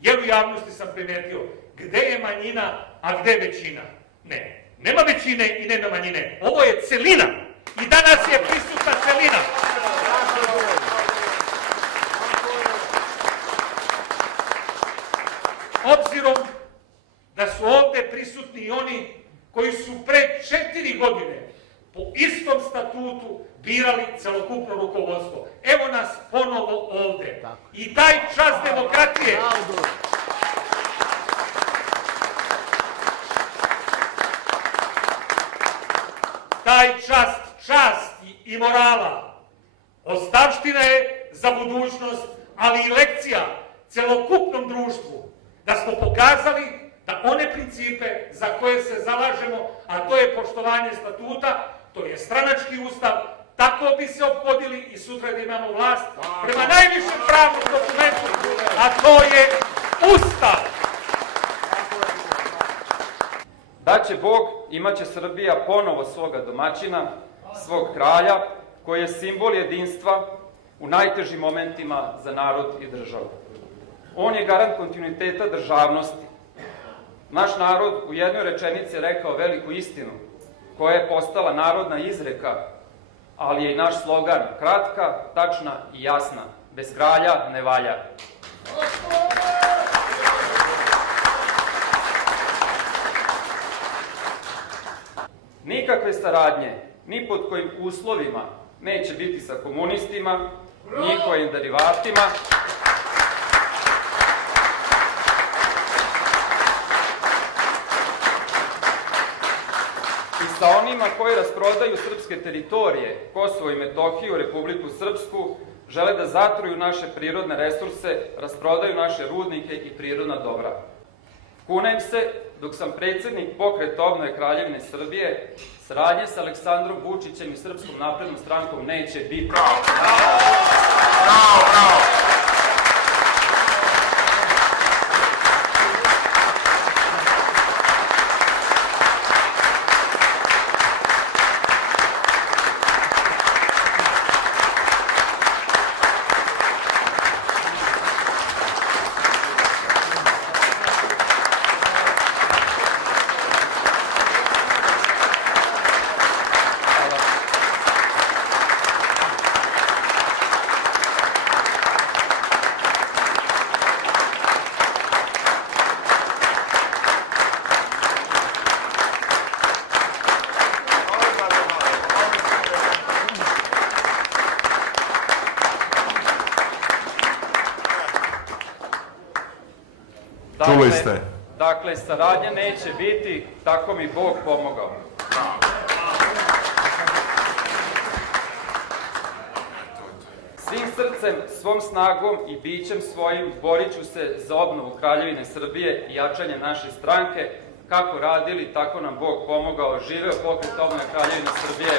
jer u javnosti sam primetio gde je manjina, a gde je većina. Ne, nema većine i nema manjine. Ovo je celina i danas je prisutna celina. Obzirom da su ovde prisutni i oni koji su pre 4 godine po istom statutu birali celokupno rukovodstvo. Evo nas ponovo ovde. I taj čas demokratije, taj čast i morala, ostavština je za budućnost, ali i lekcija celokupnom društvu, da smo pokazali da one principe za koje se zalažemo, a to je poštovanje statuta, to je stranački ustav, tako bi se ophodili i sutra da imamo vlast prema najvišem pravnom dokumentu, a to je Ustav. Daće Bog, imaće Srbija ponovo svoga domaćina, svog kralja, koji je simbol jedinstva u najtežim momentima za narod i državu. On je garant kontinuiteta državnosti. Naš narod u jednoj rečenici je rekao veliku istinu, koja je postala narodna izreka, ali je i naš slogan kratka, tačna i jasna. Bez kralja ne valja. Nikakve saradnje, ni pod kojim uslovima, neće biti sa komunistima, njihovim derivatima, i sa onima koji rasprodaju srpske teritorije, Kosovo i Metohiju, Republiku Srpsku, žele da zatruju naše prirodne resurse, rasprodaju naše rudnike i prirodna dobra. Kunem se, dok sam predsednik Pokreta obnove Kraljevine Srbije, saradnje sa Aleksandrom Vučićem i Srpskom naprednom strankom neće biti. Čuli ste. Dakle, saradnja neće biti, tako mi Bog pomogao. Svim srcem, svom snagom i bićem svojim borit ću se za obnovu Kraljevine Srbije i jačanje naše stranke. Kako radili, tako nam Bog pomogao. Živeo Pokret obnove Kraljevine Srbije.